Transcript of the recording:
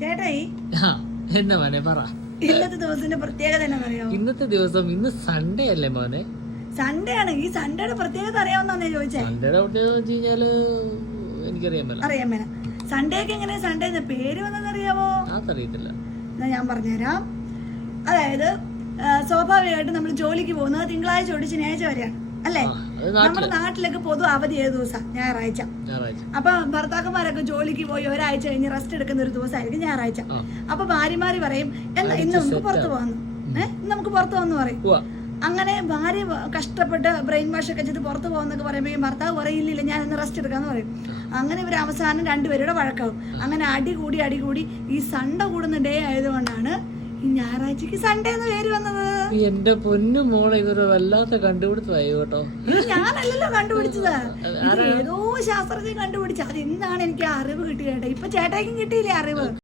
ചേട്ടായി എന്താ മോനെ പറ. ഇന്നത്തെ ദിവസത്തിന്റെ പ്രത്യേകത എന്നാ? ഇന്നത്തെ ദിവസം ഇന്ന് സൺഡേ അല്ലേ മോനെ? സൺഡേ ആണ്. ഈ സൺഡേയുടെ പ്രത്യേകത അറിയാവുന്നേ ചോദിച്ചേ? സൺഡേയുടെ പ്രത്യേകത വെച്ച് കഴിഞ്ഞാല് അറിയാൻ മേല. സൺഡേക്ക് എങ്ങനെ സൺഡേ പേര് വന്നറിയാവോ? അതറിയത്തില്ല. എന്നാ ഞാൻ പറഞ്ഞുതരാം. അതായത് സ്വാഭാവികമായിട്ട് നമ്മൾ ജോലിക്ക് പോകുന്നത് തിങ്കളാഴ്ച തൊട്ട് ശനിയാഴ്ച വരെയാണ് അല്ലേ? നമ്മുടെ നാട്ടിലൊക്കെ പൊതു അവധി ഏത് ദിവസം? ഞായറാഴ്ച. അപ്പൊ ഭർത്താക്കന്മാരൊക്കെ ജോലിക്ക് പോയി ഒരാഴ്ച കഴിഞ്ഞ് റെസ്റ്റ് എടുക്കുന്ന ഒരു ദിവസമായിരിക്കും ഞായറാഴ്ച. അപ്പൊ ഭാര്യമാര് പറയും എന്നാ ഇന്ന് നമുക്ക് പുറത്തു പോകാന്ന്, ഇന്ന് നമുക്ക് പുറത്തു പോകാന്ന് പറയും. അങ്ങനെ ഭാര്യ കഷ്ടപ്പെട്ട് ബ്രെയിൻ വാഷ് ഒക്കെ ചെയ്ത് പുറത്തു പോകുന്നൊക്കെ പറയുമ്പോൾ ഭർത്താവ് പറയില്ല ഞാൻ ഇന്ന് റെസ്റ്റ് എടുക്കാന്ന് പറയും. അങ്ങനെ ഇവർ അവസാനം രണ്ടുപേരുടെ വഴക്കാവും. അങ്ങനെ അടികൂടി ഈ സൺഡേ കൂടുന്ന ഡേ ആയതുകൊണ്ടാണ് ഈ ഞായറാഴ്ചക്ക് സൺഡേ എന്ന് പേര് വന്നത്. എന്റെ പൊന്നു മോളെ, ഇതൊരു വല്ലാത്ത കണ്ടുപിടുത്തമായി കേട്ടോ. ഞാനല്ലല്ലോ കണ്ടുപിടിച്ചത്, ഏതോ ശാസ്ത്രജ്ഞൻ കണ്ടുപിടിച്ച. അത് ഇന്നാണ് എനിക്ക് അറിവ് കിട്ടിയത്. ഇപ്പൊ ചേട്ടായിക്കും കിട്ടിയില്ലേ അറിവ്?